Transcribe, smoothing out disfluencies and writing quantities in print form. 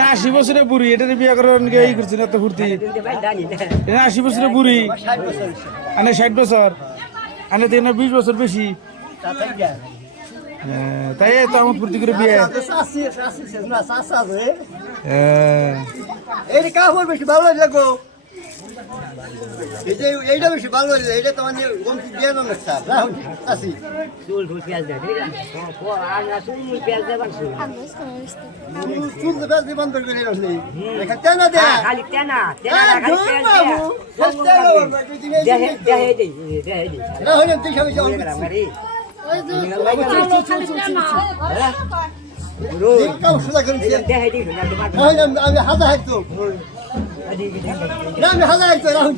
না 80 বছরের বুড়ি এটারে বিয়ে করার নিকে এই করছি না তো ফুর্তি এটা 80 বছরের বুড়ি আনে 60 বছর আনে তো 20 বছর বেশি তাই তো আমার ফুর্তি করে বিয়ে এই কাপড় বেশি ভালো লাগো এইটা বেশি ভালো লাগে এইটা তোমার গমতি দিয়ে না স্যার রাহুল আসি চুল ফুল পেঁয়াজ দেয় আর না চুল মুল পেঁয়াজ দেবার চুল পেঁয়াজ দিয়ে বন্ধ করে রাখলি দেখা তেনা দে খালি তেনা খালি পেঁয়াজ দেয় রাহুল তুই সবাই যাও কাউ সুদা করেছি আমি হাজার হাঁটতো আমি হাজার হাঁটতো রাহুল